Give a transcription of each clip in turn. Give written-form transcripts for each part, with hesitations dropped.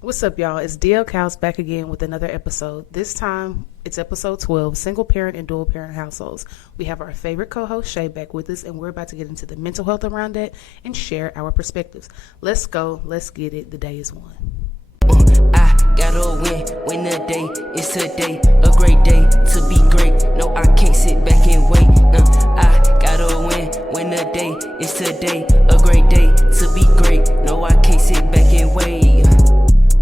What's up, y'all? It's DL Cows back again with another episode. This time, it's episode 12, single parent and dual parent households. We have our favorite co-host, Shay, back with us, and we're about to get into the mental health around that and share our perspectives. Let's go. Let's get it. The day is one. I gotta win a day. It's a day, a great day to be great. No, I can't sit back and wait. I gotta win a day. It's a day, a great day to be great. No, I can't sit back and wait.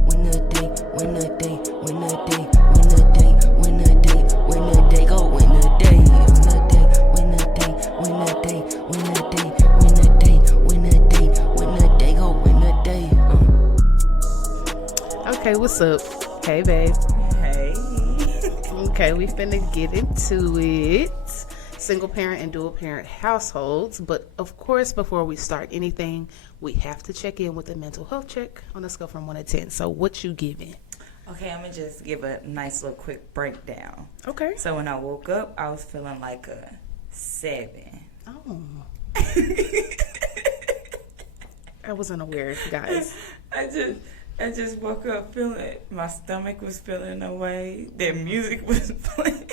Win a day, win a day, win a day, win a day, win a day, win a day, go win a day, win a day, win a day, win a day, win a day, win a day, win a day, win a day, go win a day. Okay, what's up? Hey, babe. Hey. Okay, we finna get into it. Single parent and dual parent households. But of course, before we start anything, we have to check in with a mental health check on a scale from 1 to 10. So what you giving? Okay, I'm going to just give a nice little quick breakdown. Okay. So when I woke up, I was feeling like a 7. Oh. I wasn't aware, guys. I just woke up feeling, my stomach was feeling away. The music was playing.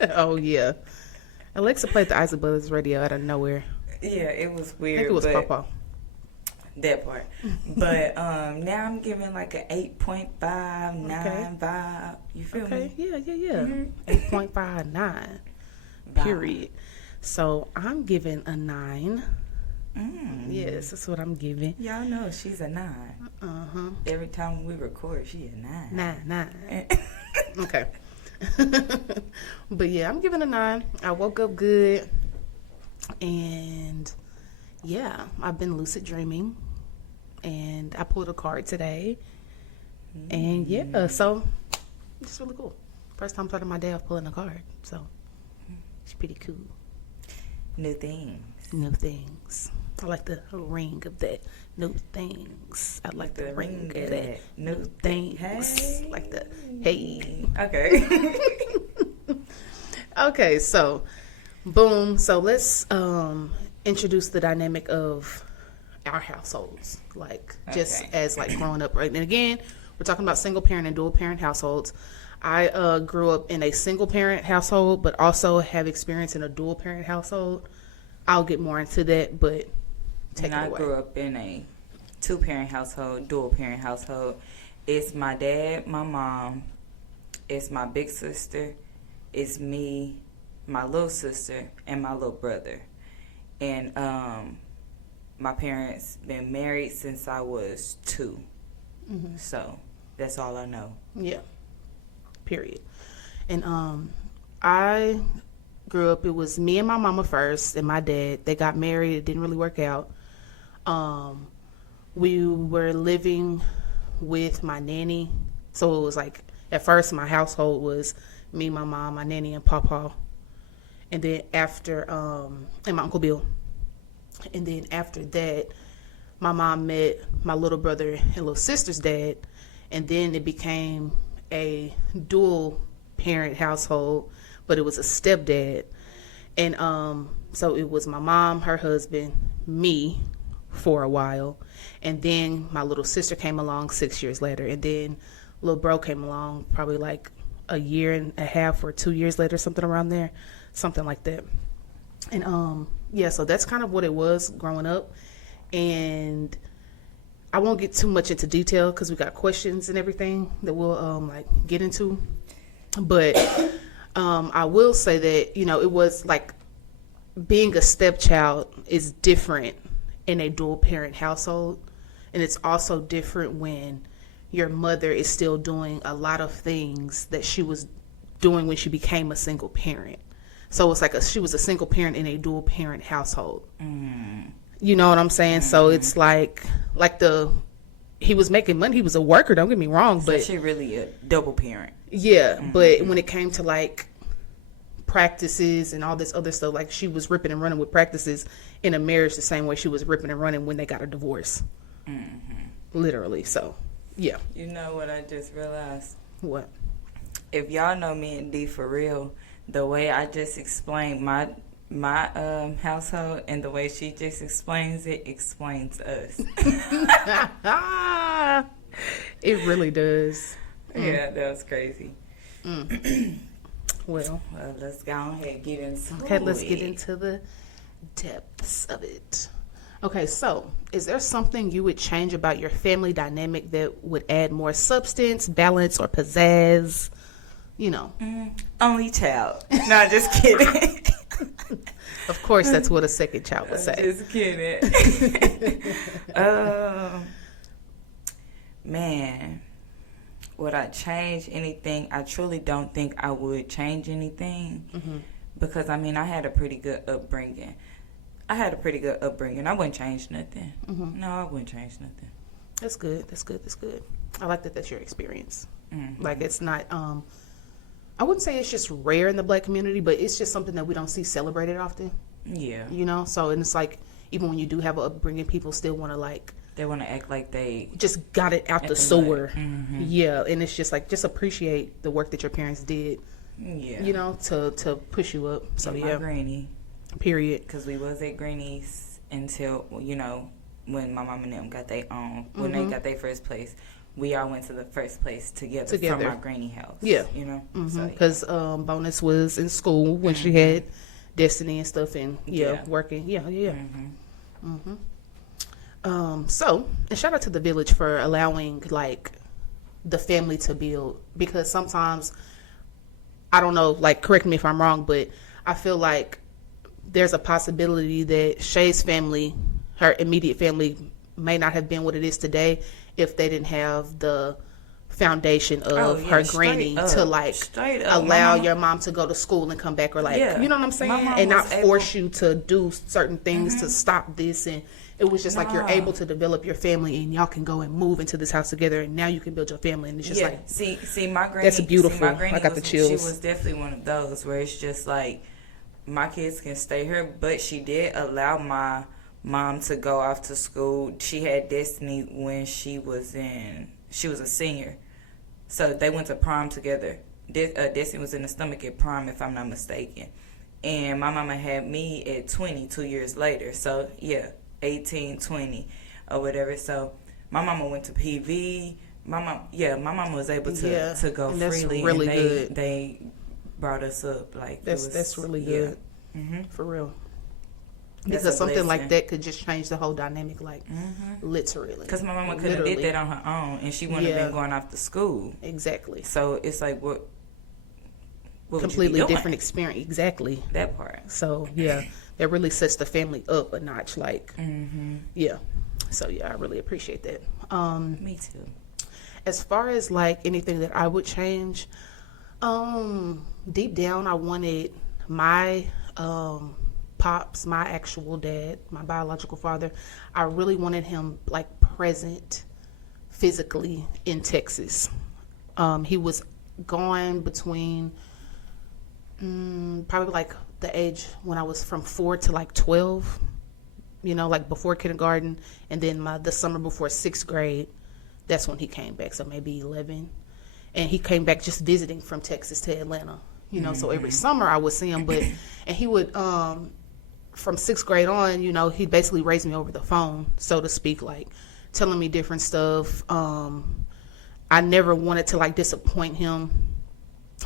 Oh, yeah. Alexa played the Isaac Brothers radio out of nowhere. Yeah, it was I weird. think it was Papa. That part. But now I'm giving like an 8.5, 9 vibe. You feel me? Yeah. Mm-hmm. 8.59. Period. So I'm giving a 9. Yes, that's what I'm giving. Y'all know she's a 9. Uh-huh. Every time we record, she a 9. 9. Okay. But yeah, I'm giving a 9. I woke up good. And yeah, I've been lucid dreaming. And I pulled a card today. And yeah, so it's really cool. First time starting my day off pulling a card. So it's pretty cool. New things. New things. I like the ring of that. New things. I like the ring of that. New things. Hey. Like the hey. Okay. Okay, so boom. So let's introduce the dynamic of our households. Like just as like growing up, right? And again, we're talking about single parent and dual parent households. I grew up in a single parent household, but also have experience in a dual parent household. I'll get more into that, but take it away. I grew up in a 2-parent household, dual parent household. It's my dad, my mom, it's my big sister, it's me, my little sister, and my little brother. And my parents been married since I was 2. Mm-hmm. So that's all I know. Yeah. Period. And I grew up, it was me and my mama first and my dad. They got married. It didn't really work out. We were living with my nanny. So it was like, at first my household was me, my mom, my nanny, and Papa. And then after, and my Uncle Bill. And then after that, my mom met my little brother and little sister's dad. And then it became a dual parent household, but it was a stepdad. And so it was my mom, her husband, me for a while, and then my little sister came along 6 years later, and then little bro came along probably like a year and a half or 2 years later, something around there, something like that. And yeah, so that's kind of what it was growing up. And I won't get too much into detail because we got questions and everything that we'll like get into. But I will say that, you know, it was like being a stepchild is different in a dual parent household. And it's also different when your mother is still doing a lot of things that she was doing when she became a single parent. So it's like she was a single parent in a dual parent household. You know what I'm saying? So it's like he was making money. He was a worker. Don't get me wrong, So but she really a double parent. yeah. But when it came to like practices and all this other stuff, like she was ripping and running with practices in a marriage the same way she was ripping and running when they got a divorce. Literally. So yeah. You know what I just realized? What? If y'all know me and D for real, the way I just explained my household and the way she just explains it explains us. It really does. Yeah, that was crazy. Well, let's go ahead and get into okay, let's get into the depths of it. Okay, so is there something you would change about your family dynamic that would add more substance, balance, or pizzazz? Only child. No, just kidding. Of course, that's what a second child would say. Just kidding. Man, would I change anything? I truly don't think I would change anything. Because, I had a pretty good upbringing. I wouldn't change nothing. No, I wouldn't change nothing. That's good. I like that that's your experience. Like, it's not, I wouldn't say it's just rare in the Black community, but it's just something that we don't see celebrated often. Yeah. So, and it's like, even when you do have an upbringing, people still want to they want to act like they just got it out the sewer. Yeah, and it's just like, just appreciate the work that your parents did. Yeah. To push you up. So my granny. Period. Because we was at Granny's until, when my mom and them got their own, when they got their first place. We all went to the first place together. From our granny house. Yeah. Because Bonus was in school when she had Destiny and stuff and, working. Yeah. So, and shout out to the village for allowing, the family to build. Because sometimes, I don't know, correct me if I'm wrong, but I feel like there's a possibility that Shay's family, her immediate family, may not have been what it is today if they didn't have the foundation of her granny to allow your mom to go to school and come back, or you know what I'm saying, and not force you to do certain things to stop this. And it was just you're able to develop your family and y'all can go and move into this house together, and now you can build your family. And it's just see my granny, that's beautiful. I got the chills. She was definitely one of those where it's just my kids can stay here, but she did allow my mom to go off to school. She had Destiny when she was a senior, so they went to prom together. Destiny was in the stomach at prom, if I'm not mistaken, and my mama had me at 20 2 years later. So 18, 20 or whatever. So my mama went to PV. My mama was able to go freely, really and good. They brought us up that's really good. For real. That's because something like that could just change the whole dynamic, literally. Because my mama couldn't have did that on her own, and she wouldn't have been going off to school. Exactly. So it's what completely different experience. Exactly. That part. So that really sets the family up a notch. Yeah. So I really appreciate that. Me too. As far as anything that I would change, deep down I wanted my pops, my actual dad, my biological father, I really wanted him present physically in Texas. He was gone between probably the age when I was from 4 to 12, before kindergarten, and then the summer before 6th grade, that's when he came back. So maybe 11, and he came back just visiting from Texas to Atlanta. So every summer I would see him, and he would from 6th grade on, he basically raised me over the phone, so to speak, telling me different stuff. I never wanted to disappoint him.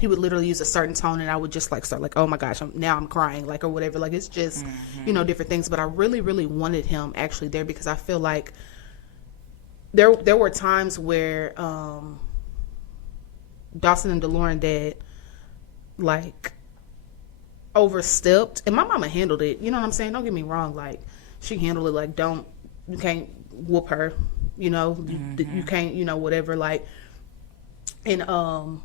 He would literally use a certain tone, and I would just start oh my gosh, I'm crying, or whatever. It's just, different things. But I really, really wanted him actually there, because I feel like there were times where Dawson and DeLorean dad overstepped, and my mama handled it, you know what I'm saying, don't get me wrong, she handled it you can't whoop her, you can't, whatever, and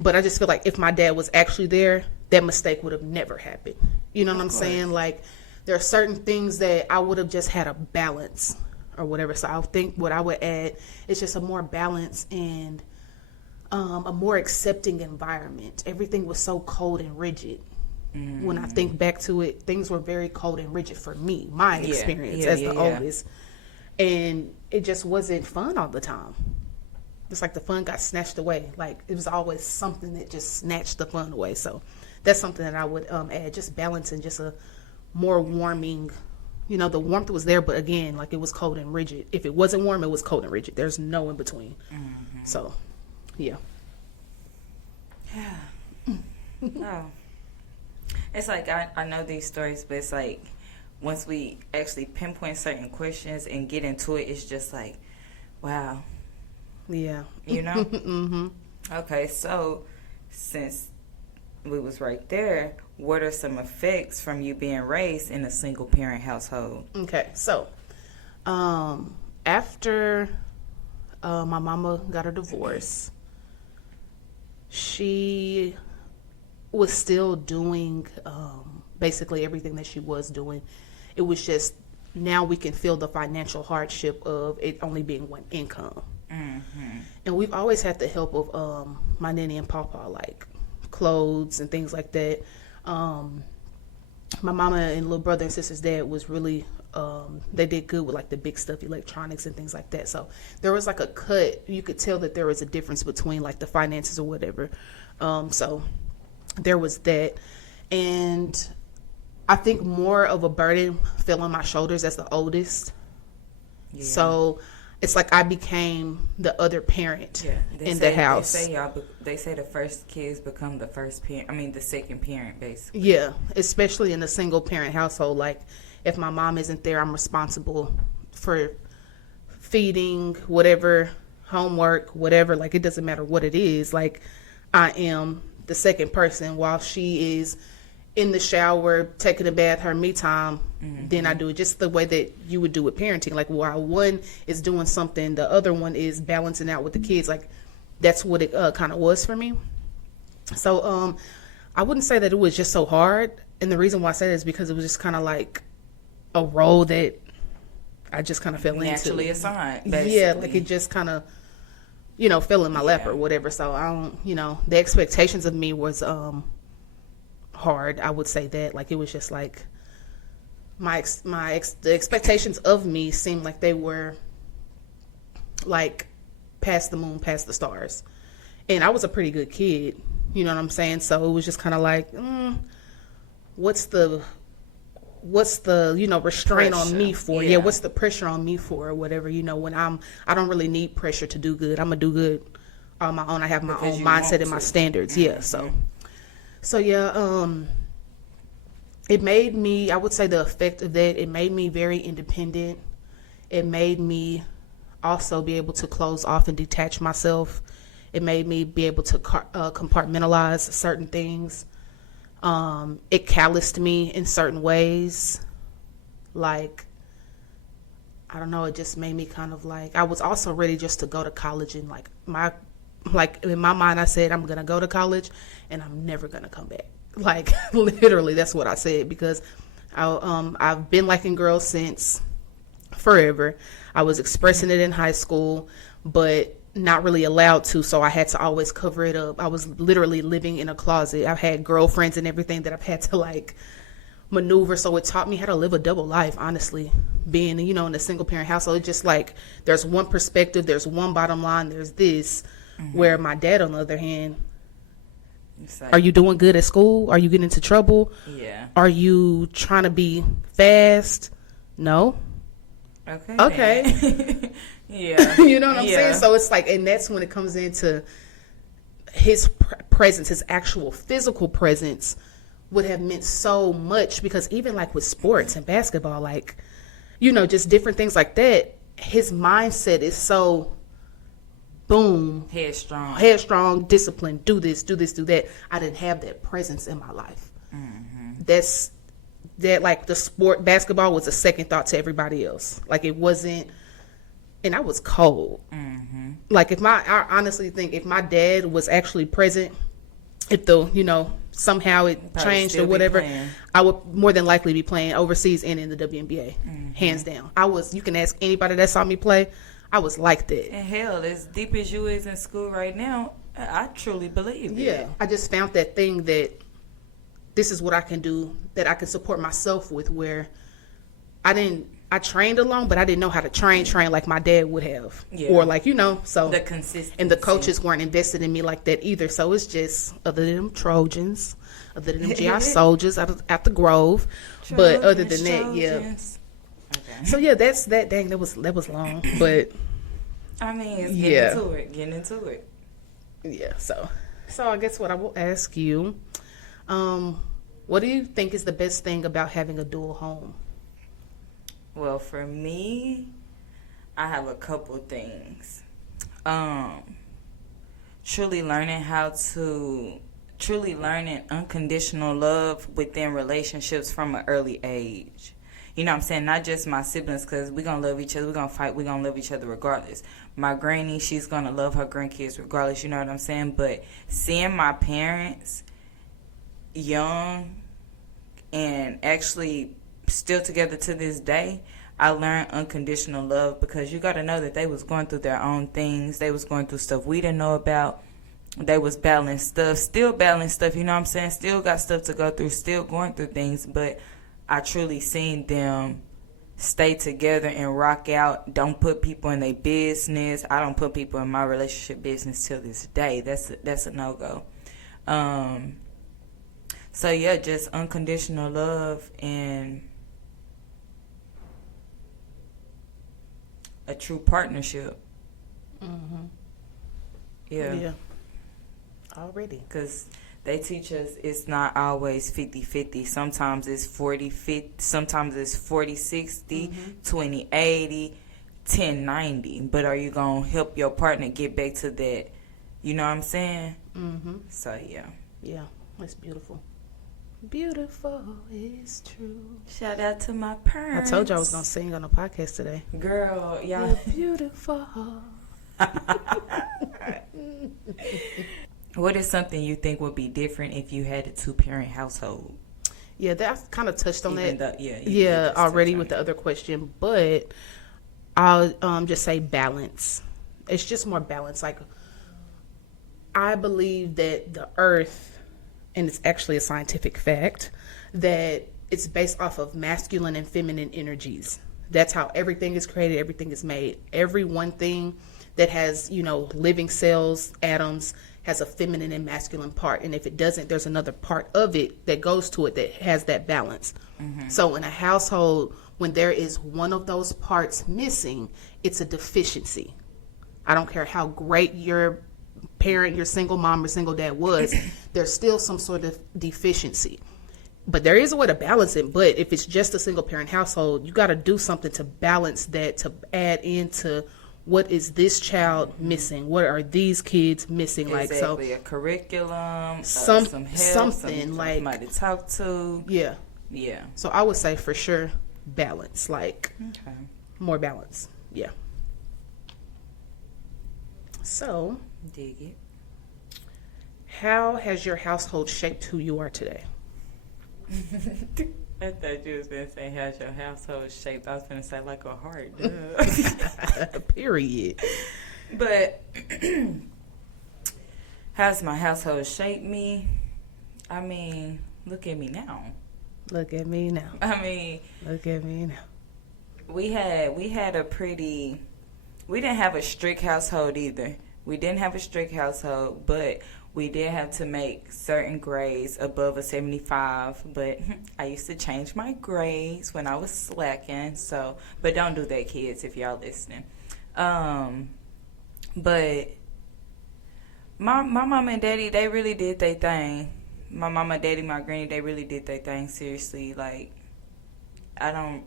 but I just feel if my dad was actually there, that mistake would have never happened, you know what I'm saying. There are certain things that I would have just had a balance or whatever. So I think what I would add is just a more balance and a more accepting environment. Everything was so cold and rigid. When I think back to it, things were very cold and rigid for me, my experience as the oldest. And it just wasn't fun all the time. It's the fun got snatched away. It was always something that just snatched the fun away. So that's something that I would add, just balance and just a more warming the warmth was there, but again, like it was cold and rigid. If it wasn't warm, it was cold and rigid. There's no in between. So, yeah. No. It's like I know these stories, but it's like once we actually pinpoint certain questions and get into it, it's just like, wow. Yeah. Okay, so since we was right there, what are some effects from you being raised in a single parent household? Okay, so after my mama got a divorce, she was still doing basically everything that she was doing. It was just now we can feel the financial hardship of it only being one income. And we've always had the help of my nanny and papa, like clothes and things like that. My mama and little brother and sister's dad was really they did good with like the big stuff, electronics and things like that. So there was like a cut. You could tell that there was a difference between like the finances or whatever. So there was that. And I think more of a burden fell on my shoulders as the oldest. Yeah. So it's like I became the other parent in the house. They say the first kids become the first parent. I mean, the second parent, basically. Yeah, especially in a single parent household. Like, if my mom isn't there, I'm responsible for feeding, whatever, homework, whatever. Like, it doesn't matter what it is. Like, I am the second person while she is in the shower, taking a bath, her me time, then I do it just the way that you would do with parenting. Like, while one is doing something, the other one is balancing out with the kids. Like, that's what it kind of was for me. So I wouldn't say that it was just so hard. And the reason why I say that is because it was just kind of like a role that I just kind of fell into. Naturally assigned, basically. Yeah, like it just kind of, fell in my lap or whatever. So I don't, the expectations of me was hard. I would say that. Like, it was just like the expectations of me seemed like they were like past the moon, past the stars. And I was a pretty good kid, you know what I'm saying? So it was just kind of like, what's the restraint pressure on me for? Yeah, what's the pressure on me for or whatever, when I don't really need pressure to do good. I'm gonna do good on my own. I have my own mindset and my standards. Yeah, so yeah, it made me, I would say the effect of that, it made me very independent. It made me also be able to close off and detach myself. It made me be able to compartmentalize certain things. It calloused me in certain ways. Like, I don't know, it just made me kind of like, I was also ready just to go to college, and like in my mind I said, I'm going to go to college and I'm never going to come back. Like, literally, that's what I said, because I've been liking girls since forever. I was expressing it in high school, but not really allowed to, so I had to always cover it up. I was literally living in a closet. I've had girlfriends and everything that I've had to like maneuver, so it taught me how to live a double life, honestly, being in a single parent household. It's just like there's one perspective, there's one bottom line, there's this. Where my dad, on the other hand, are you doing good at school? Are you getting into trouble? Yeah. Are you trying to be fast? No. Okay. Yeah. You know what I'm saying? So it's like, and that's when it comes into his presence, his actual physical presence would have meant so much, because even like with sports and basketball, like, just different things like that, his mindset is so boom, headstrong, disciplined, do this, do that. I didn't have that presence in my life. That's that, like, the sport basketball was a second thought to everybody else. Like, it wasn't, and I was cold. Like, I honestly think if my dad was actually present, if somehow it changed or whatever, I would more than likely be playing overseas and in the WNBA, hands down. You can ask anybody that saw me play, I was like that. And hell, as deep as you is in school right now, I truly believe it. Yeah, I just found that thing that this is what I can do, that I can support myself with, where I trained alone, but I didn't know how to train like my dad would have. Yeah. Or like, so the consistency. And the coaches weren't invested in me like that either. So it's just, other than them Trojans, other than them GI soldiers at the Grove. But other than that, yeah. Okay. So yeah, that's that. Dang, that was long, but I mean, it's getting into it. Yeah. So I guess what I will ask you, what do you think is the best thing about having a dual home? Well, for me, I have a couple things. Truly learning unconditional love within relationships from an early age. You know what I'm saying? Not just my siblings, because we're going to love each other. We're going to fight. We're going to love each other regardless. My granny, she's going to love her grandkids regardless. You know what I'm saying? But seeing my parents young and actually still together to this day, I learned unconditional love, because you got to know that they was going through their own things. They was going through stuff we didn't know about. They was battling stuff, still battling stuff, you know what I'm saying? Still got stuff to go through, still going through things, but I truly seen them stay together and rock out. Don't put people in their business. I don't put people in my relationship business till this day. That's a no-go. So yeah, just unconditional love and a true partnership. Mm-hmm. Yeah. Already. Because they teach us it's not always 50-50. Sometimes it's 40-50. Sometimes it's 40-60, 20-80, 10-90. But are you going to help your partner get back to that? You know what I'm saying? Mm-hmm. So, yeah. Yeah, that's beautiful. Beautiful is true. Shout out to my parents. I told you I was going to sing on the podcast today. Girl, y'all. You're beautiful. What is something you think would be different if you had a two-parent household? Yeah, that kind of touched on that. Yeah, already with the other question, but I'll just say balance. It's just more balance. Like, I believe that the earth, and it's actually a scientific fact, that it's based off of masculine and feminine energies. That's how everything is created, everything is made. Every one thing that has, living cells, atoms, has a feminine and masculine part. And if it doesn't, there's another part of it that goes to it that has that balance. Mm-hmm. So in a household, when there is one of those parts missing, it's a deficiency. I don't care how great your parent, your single mom or single dad was, there's still some sort of deficiency. But there is a way to balance it. But if it's just a single parent household, you got to do something to balance that, to add into what is this child missing? What are these kids missing? Exactly. Like, so a curriculum, some help, something like somebody to talk to. Yeah. So I would say for sure balance, more balance. Yeah. So, dig it. How has your household shaped who you are today? I thought you was going to say, how's your household shaped? I was going to say, like a heart. Period. But how's my household shaped me? I mean, look at me now. Look at me now. Look at me now. We had a pretty... We didn't have a strict household either. We didn't have a strict household, but we did have to make certain grades above a 75. But I used to change my grades when I was slacking. So, but don't do that, kids, if y'all listening. But my mama and daddy, they really did their thing. My mama, daddy, my granny, they really did their thing. Seriously, like, I don't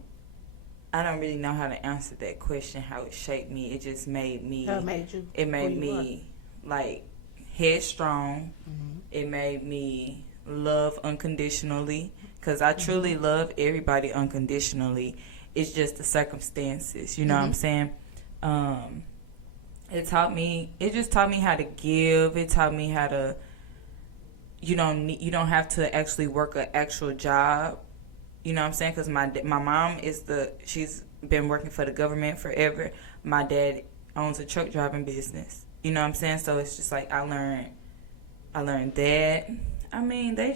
really know how to answer that question, how it shaped me. It just made me... How it made you? It made me, like, headstrong. Mm-hmm. It made me love unconditionally. Because I truly love everybody unconditionally. It's just the circumstances. You know what I'm saying? It just taught me how to give. It taught me how to... You don't have to actually work an actual job. You know what I'm saying? Because my mom she's been working for the government forever. My dad owns a truck driving business. You know what I'm saying? So it's just like I learned that. I mean, they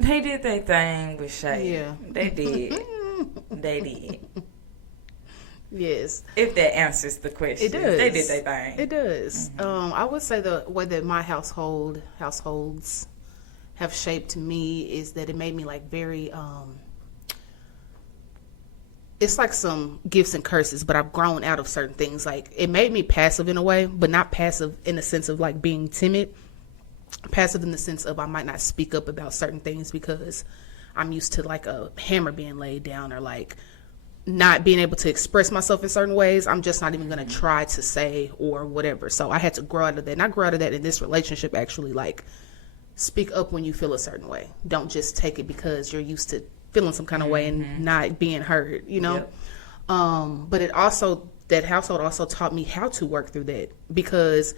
did their thing with Shay. Yeah. They did. They did. Yes. If that answers the question. It does. They did their thing. It does. I would say the way that my households have shaped me is that it made me like very it's like some gifts and curses, but I've grown out of certain things. Like, it made me passive in a way, but not passive in the sense of like being timid. Passive in the sense of I might not speak up about certain things because I'm used to like a hammer being laid down, or like not being able to express myself in certain ways. I'm just not even going to try to say or whatever. So I had to grow out of that. And I grew out of that in this relationship, actually. Like, speak up when you feel a certain way. Don't just take it because you're used to feeling some kind of way and not being heard, you know? Yep. But it also, that household also taught me how to work through that, because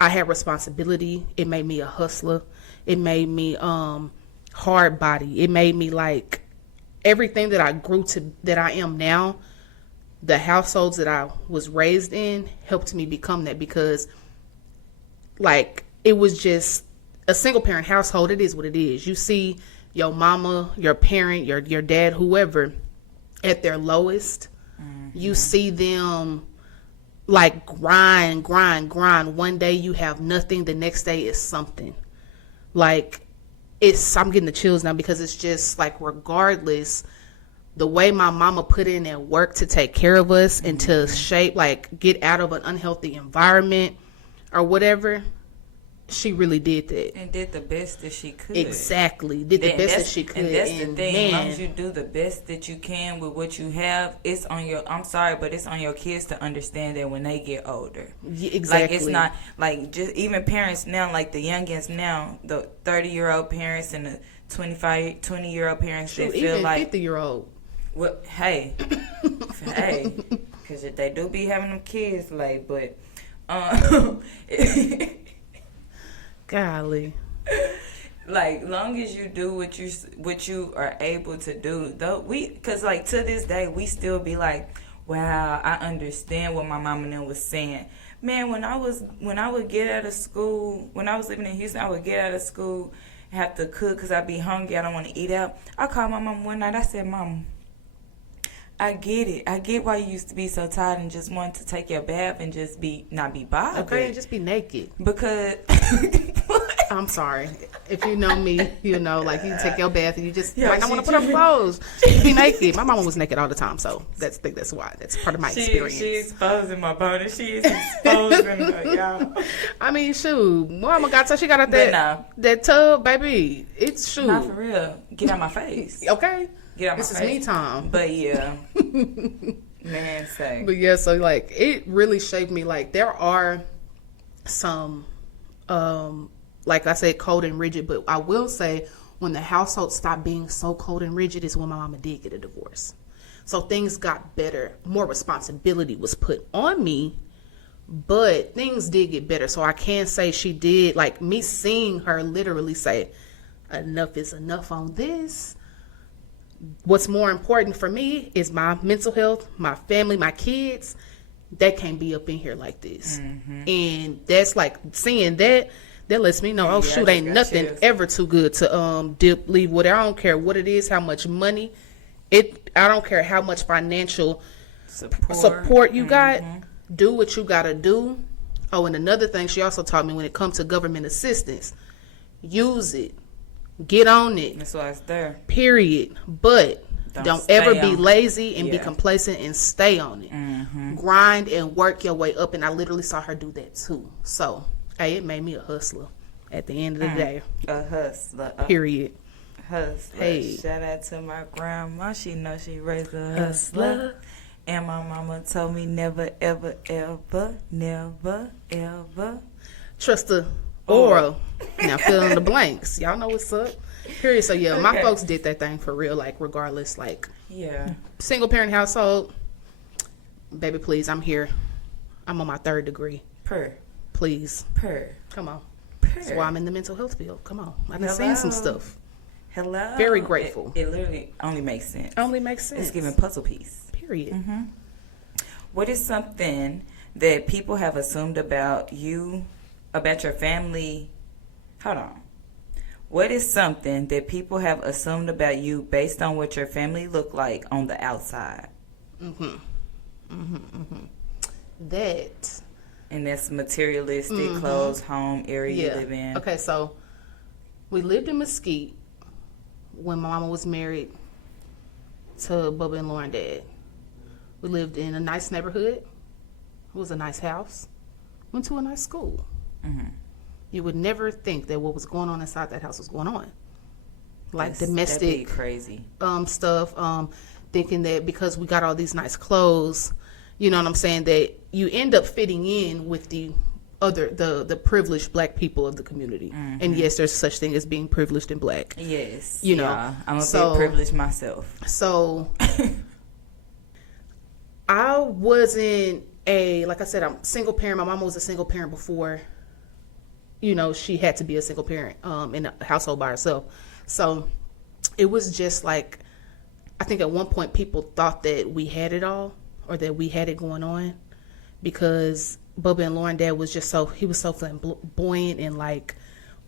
I had responsibility. It made me a hustler. It made me hard body. It made me like everything that I grew to, that I am now. The households that I was raised in helped me become that, because like it was just a single parent household. It is what it is. You see your mama, your parent, your dad, whoever at their lowest. You see them like grind. One day you have nothing, the next day is something. Like, I'm getting the chills now, because it's just like, regardless, the way my mama put in that work to take care of us and to shape, like, get out of an unhealthy environment or whatever, she really did that. And did the best that she could. Exactly. Did the best that she could. And that's the thing. As long as you do the best that you can with what you have, it's on your, I'm sorry, but it's on your kids to understand that when they get older. Yeah, exactly. Like, it's not, like, just even parents now, like the youngins now, the 30-year-old parents and the 20-year-old parents, Shoot, that feel like. 50-year-old. Well, hey. Hey. Because they do be having them kids, like, but. Golly. Like, long as you do what you are able to do, though, because like to this day we still be like, wow, I understand what my mom and them was saying. Man, when I would get out of school, when I was living in Houston, I would get out of school and have to cook because I'd be hungry. I don't want to eat out. I called my mom one night. I said, Mom, I get it. I get why you used to be so tired and just wanted to take your bath and just not be bothered. Okay, just be naked. Because I'm sorry. If you know me, you know, like, you take your bath and you just might not want to put on clothes. You be naked. My mama was naked all the time, so I think that's why. That's part of my experience. She's exposing my body. She is exposing her, y'all. I mean, shoot. Mama got she got out that tub, baby. It's shoot. Not for real. Get out my face. Okay. Get out my face. This is me time. But yeah. Man, say. But yeah, so like it really shaped me. Like, there are some like I said, cold and rigid, but I will say when the household stopped being so cold and rigid is when my mama did get a divorce. So things got better. More responsibility was put on me, but things did get better. So I can say she did, like, me seeing her literally say, enough is enough on this. What's more important for me is my mental health, my family, my kids. That can't be up in here like this. And that's like, seeing that lets me know, shoot, ain't nothing ever too good to leave with. I don't care what it is, how much money, I don't care how much financial support you got. Do what you gotta do. Oh, and another thing she also taught me, when it comes to government assistance, use it, get on it. That's why it's there. Period. But don't ever be lazy and be complacent, and stay on it. Grind and work your way up. And I literally saw her do that too. So, hey, it made me a hustler at the end of the day. A hustler. Period. Hustler. Hey. Shout out to my grandma. She knows she raised a hustler. And my mama told me never, ever, ever, never, ever trust the oral. Now fill in the blanks. Y'all know what's up. Period. So yeah, my folks did that thing for real. Like, regardless, like, single parent household. Baby, please, I'm here. I'm on my 3rd degree. Please. Come on. That's why I'm in the mental health field. Come on. I done seen some stuff. Hello. Very grateful. It literally only makes sense. It's giving puzzle piece. Period. What is something that people have assumed about you, about your family? Hold on. What is something that people have assumed about you based on what your family look like on the outside? That. And that's materialistic, clothes, home, area you live in. Okay, so we lived in Mesquite when my mama was married to Bubba and Lauren dad. We lived in a nice neighborhood. It was a nice house. Went to a nice school. Mm-hmm. You would never think that what was going on inside that house was going on. Like domestic crazy stuff. Thinking that because we got all these nice clothes, you know what I'm saying, that you end up fitting in with the privileged black people of the community. Mm-hmm. And yes, there's such thing as being privileged and black. Yes. You know. Yeah, I'm a bit privileged myself. So I wasn't like I said, I'm a single parent. My mama was a single parent before, you know, she had to be a single parent in a household by herself. So it was just like, I think at one point people thought that we had it all or that we had it going on because Bubba and Lauren dad was just he was so flamboyant and like,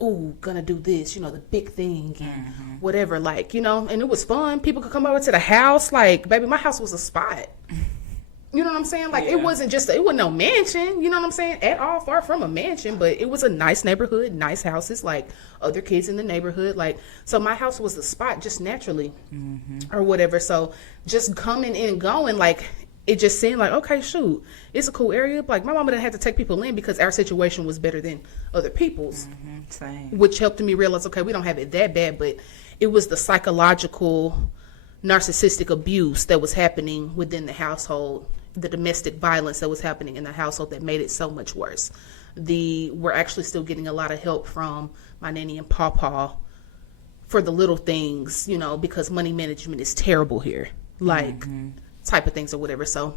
ooh, gonna do this, you know, the big thing and whatever, like, you know, and it was fun. People could come over to the house. Like, baby, my house was a spot. You know what I'm saying? Like, it wasn't it wasn't no mansion, you know what I'm saying, at all, far from a mansion, but it was a nice neighborhood, nice houses, like other kids in the neighborhood. Like, so my house was the spot just naturally or whatever. So just coming in and going, like, it just seemed like, okay, shoot, it's a cool area. Like, my mama didn't have to take people in because our situation was better than other people's, which helped me realize, okay, we don't have it that bad, but it was the psychological narcissistic abuse that was happening within the household, the domestic violence that was happening in the household that made it so much worse. We're actually still getting a lot of help from my nanny and pawpaw for the little things, you know, because money management is terrible here, like type of things or whatever. So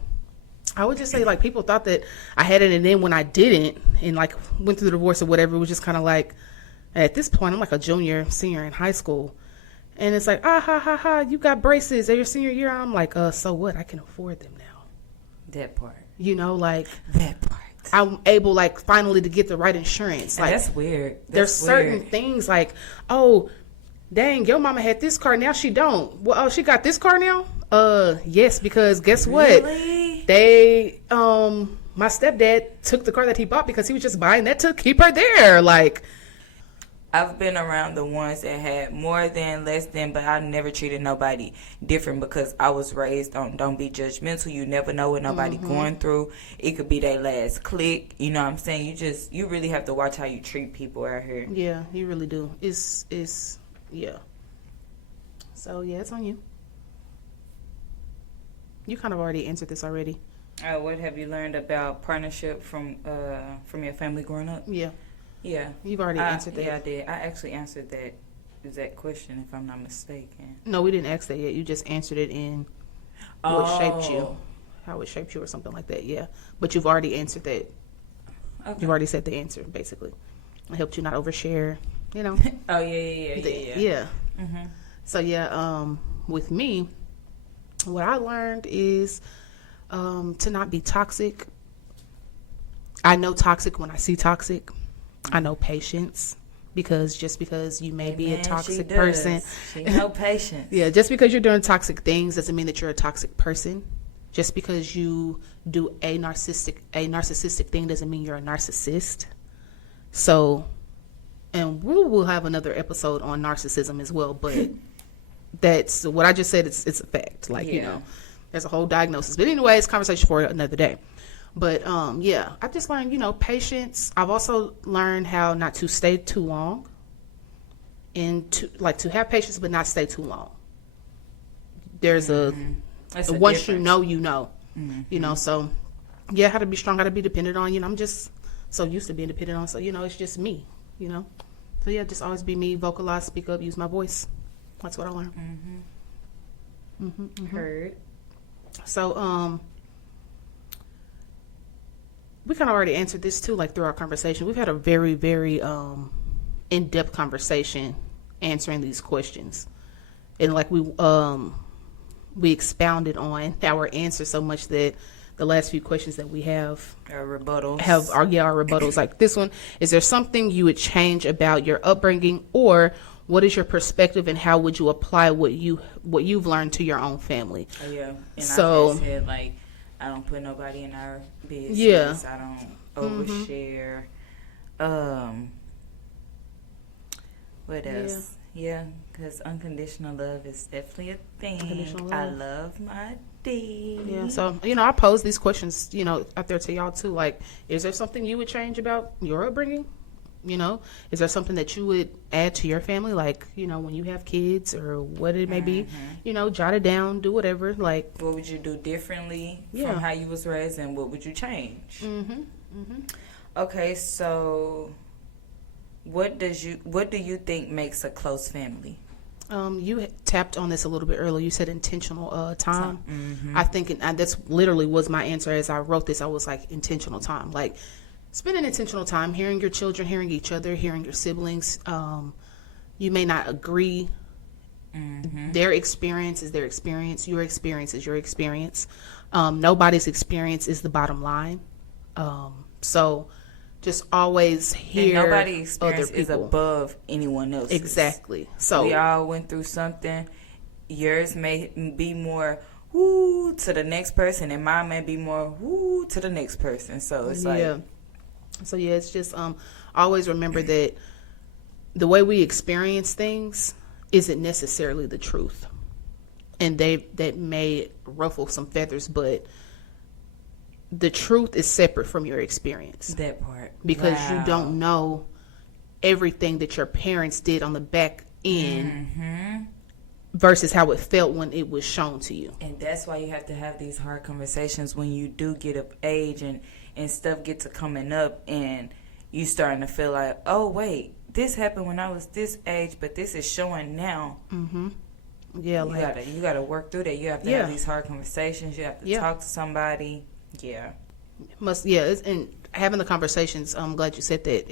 I would just say, like, people thought that I had it, and then when I didn't and like went through the divorce or whatever, it was just kind of like, at this point I'm like a senior in high school, and it's like, you got braces at your senior year. I'm like, so what? I can afford them now. That part. You know, like, that part. I'm able, like, finally to get the right insurance. Like, that's weird. There's certain things like, oh, dang, your mama had this car, now she don't. Well, she got this car now? Yes, because guess what? They, my stepdad took the car that he bought because he was just buying that to keep her there. Like, I've been around the ones that had more than, less than, but I never treated nobody different because I was raised on don't be judgmental. You never know what nobody going through. It could be their last click. You know what I'm saying? You really have to watch how you treat people out here. Yeah, you really do. It's yeah. So yeah, it's on you. You kind of already answered this already. What have you learned about partnership from your family growing up? Yeah. Yeah. You've already answered that. Yeah, I did. I actually answered that question, if I'm not mistaken. No, we didn't ask that yet. You just answered it in what shaped you. How it shaped you or something like that, yeah. But you've already answered that. Okay. You've already said the answer, basically. It helped you not overshare, you know. Oh, yeah. Yeah. Mm-hmm. So, yeah, with me, what I learned is to not be toxic. I know toxic when I see toxic. I know patience, because just because you may be a toxic person, she know patience. Yeah, just because you're doing toxic things doesn't mean that you're a toxic person. Just because you do a narcissistic thing doesn't mean you're a narcissist. So, and we'll have another episode on narcissism as well, but that's what I just said. It's a fact. Like, you know, there's a whole diagnosis. But anyway, it's conversation for another day. But, yeah, I've just learned, you know, patience. I've also learned how not to stay too long and to have patience but not stay too long. There's once you know, you know. You know, so, yeah, how to be strong, how to be dependent on, you know, I'm just so used to being dependent on. So, you know, it's just me, you know. So, yeah, just always be me, vocalize, speak up, use my voice. That's what I learned. Heard. So, we kind of already answered this too, like through our conversation. We've had a very, very in-depth conversation answering these questions, and like we expounded on our answer so much that the last few questions that we have our rebuttals our rebuttals. Like this one: is there something you would change about your upbringing, or what is your perspective, and how would you apply what you've learned to your own family? Oh yeah, and so I just said, like, I don't put nobody in our business. Yeah. I don't overshare. What else? Yeah, because unconditional love is definitely a thing. I love my Yeah, so, I pose these questions, out there to y'all too. Like, is there something you would change about your upbringing? Is there something that you would add to your family? Like, when you have kids or what it may be, jot it down, do whatever. Like, what would you do differently from how you was raised, and what would you change? Okay, so what do you think makes a close family? You tapped on this a little bit earlier. You said intentional time. I think that's literally was my answer as I wrote this. I was like, intentional time. Like, spending intentional time, hearing your children, hearing each other, hearing your siblings. You may not agree. Their experience is their experience. Your experience is your experience. Nobody's experience is the bottom line. So just always hear and nobody's experience other people. Is above anyone else's. Exactly. So we all went through something. Yours may be more woo to the next person, and mine may be more woo to the next person. So it's it's just always remember that the way we experience things isn't necessarily the truth, and that may ruffle some feathers, but the truth is separate from your experience. That part. Because you don't know everything that your parents did on the back end versus how it felt when it was shown to you. And that's why you have to have these hard conversations when you do get of age and stuff gets to coming up and you starting to feel like, oh, wait, this happened when I was this age, but this is showing now. Yeah, you gotta work through that. You have to have these hard conversations. You have to talk to somebody. Yeah. And having the conversations, I'm glad you said that.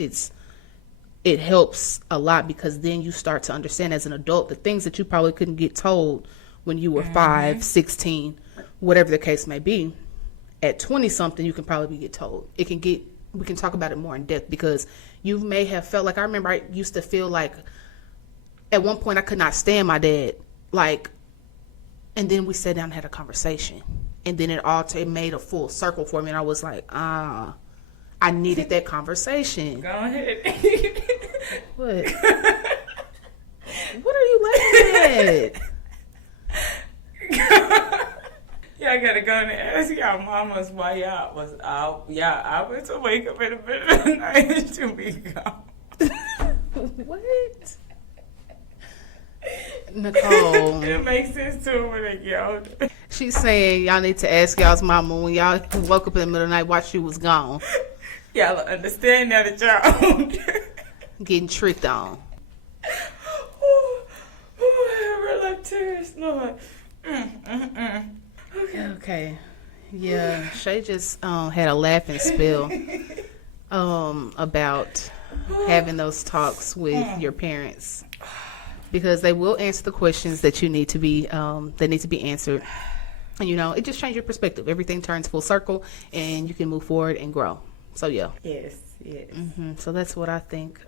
It helps a lot because then you start to understand as an adult the things that you probably couldn't get told when you were 5, 16, whatever the case may be. At 20 something, you can probably get told. We can talk about it more in depth because you may have felt like, I remember I used to feel like at one point I could not stand my dad, and then we sat down and had a conversation. And then it made a full circle for me. And I was like, I needed that conversation. Go ahead. What? What are you laughing at? Y'all gotta go and ask y'all mamas why y'all was out. I went to wake up in the middle of the night to be gone. What? Nicole. It makes sense to her when they get older. She's saying y'all need to ask y'all's mama when y'all woke up in the middle of the night while she was gone. Y'all understand now that y'all older. Getting tricked on. I real like tears, Lord. Okay. Yeah, Shay just had a laughing spell about having those talks with your parents. Because they will answer the questions that you need to be answered. And, it just changes your perspective. Everything turns full circle, and you can move forward and grow. So, yeah. Yes. So that's what I think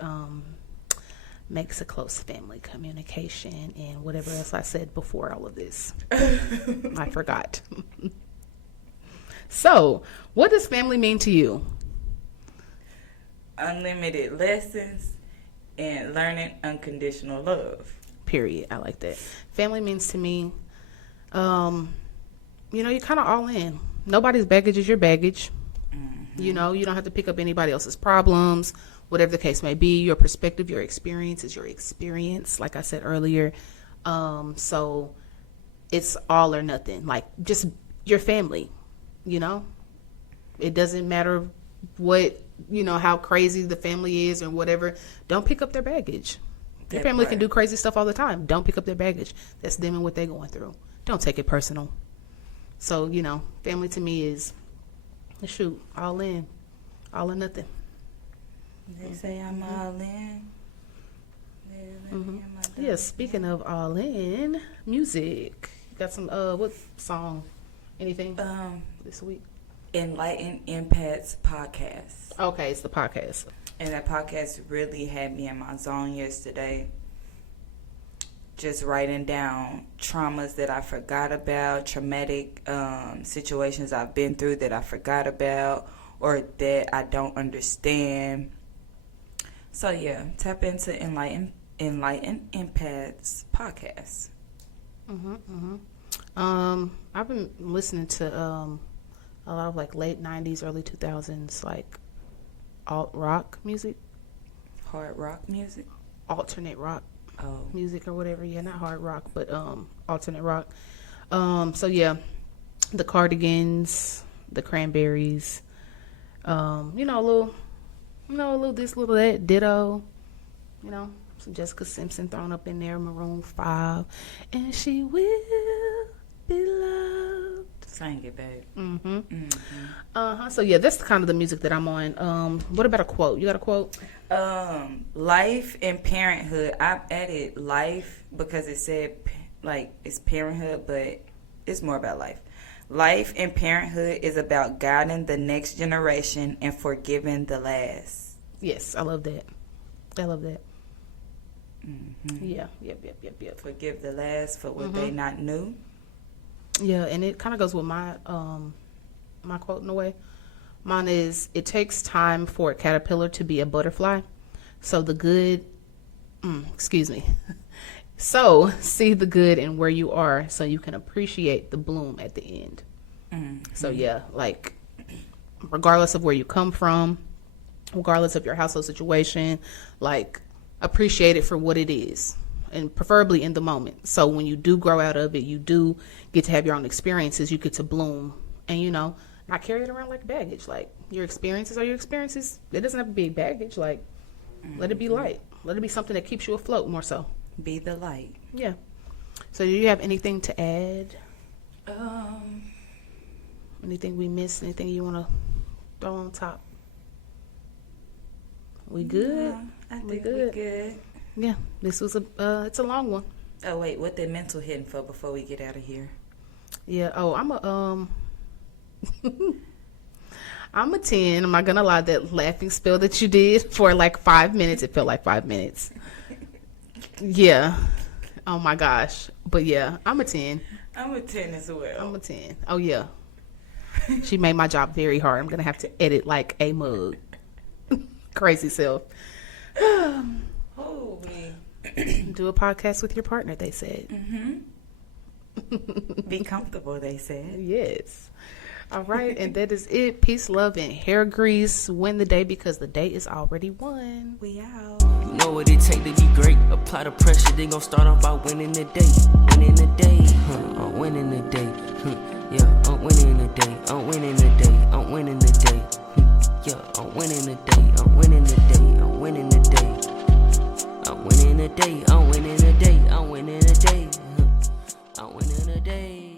makes a close family: communication and whatever else I said before all of this. I forgot. So, what does family mean to you? Unlimited lessons and learning unconditional love. Period. I like that. Family means to me, you're kind of all in. Nobody's baggage is your baggage. You don't have to pick up anybody else's problems, whatever the case may be. Your perspective, your experience is your experience, like I said earlier. So it's all or nothing. Like, just your family, It doesn't matter what, how crazy the family is or whatever. Don't pick up their baggage. Your family can do crazy stuff all the time. Don't pick up their baggage. That's them and what they're going through. Don't take it personal. So, family to me is, all in, all or nothing. They say I'm all in. Yeah, speaking of all in, music. You got some, what song? Anything this week? Enlighten Empaths podcast. Okay, it's the podcast. And that podcast really had me in my zone yesterday. Just writing down traumas that I forgot about, traumatic situations I've been through that I forgot about or that I don't understand. So yeah, tap into Enlighten Empaths podcast. I've been listening to a lot of like late 90s, early 2000s, like alt rock music, Hard rock music. alternate rock Oh, music or whatever. Yeah, not hard rock, but alternate rock. So yeah, the Cardigans, the Cranberries, a little this, little that, Ditto, some Jessica Simpson thrown up in there, Maroon 5, and she will be loved. sing it, babe. So yeah, that's kind of the music that I'm on. What about a quote? You got a quote? Life and parenthood. I added life because it said like it's parenthood, but it's more about life. Life and parenthood is about guiding the next generation and forgiving the last. Yes, I love that. Yeah, yep. Forgive the last for what they not knew. Yeah, and it kind of goes with my my quote in a way. Mine is, it takes time for a caterpillar to be a butterfly. So So see the good in where you are so you can appreciate the bloom at the end. So yeah, like regardless of where you come from, regardless of your household situation, like appreciate it for what it is, and preferably in the moment. So when you do grow out of it, you do get to have your own experiences, you get to bloom, and not carry it around like baggage. Like your experiences are your experiences. It doesn't have to be baggage. Like let it be light. Let it be something that keeps you afloat more so. Be the light. Yeah. So do you have anything to add? Anything we missed? Anything you want to throw on top? We good? Yeah, I think we good. Yeah. This was it's a long one. Oh wait, what the mental hitting for before we get out of here? Yeah. Oh, I'm a 10. I'm not gonna lie. That laughing spell that you did for like 5 minutes, it felt like 5 minutes. Yeah. Oh my gosh. But yeah, I'm a 10. I'm a 10 as well. I'm a 10. Oh yeah. She made my job very hard. I'm gonna have to edit like a mug. Crazy self. Do a podcast with your partner, they said. Be comfortable, they said. Yes. All right, and that is it. Peace, love, and hair grease. Win the day because the day is already won. We out. You know what it take to be great. Apply the pressure, they gon' start off by winning the day. Winning the day, I'm winning the day. Yeah, I'm winning the day. I'm winning the day. I'm winning the day. Yeah, I'm winning the day. I'm winning the day. I'm winning the day. I'm winning the day. I'm winning the day. I'm winning the day. I'm winning the day.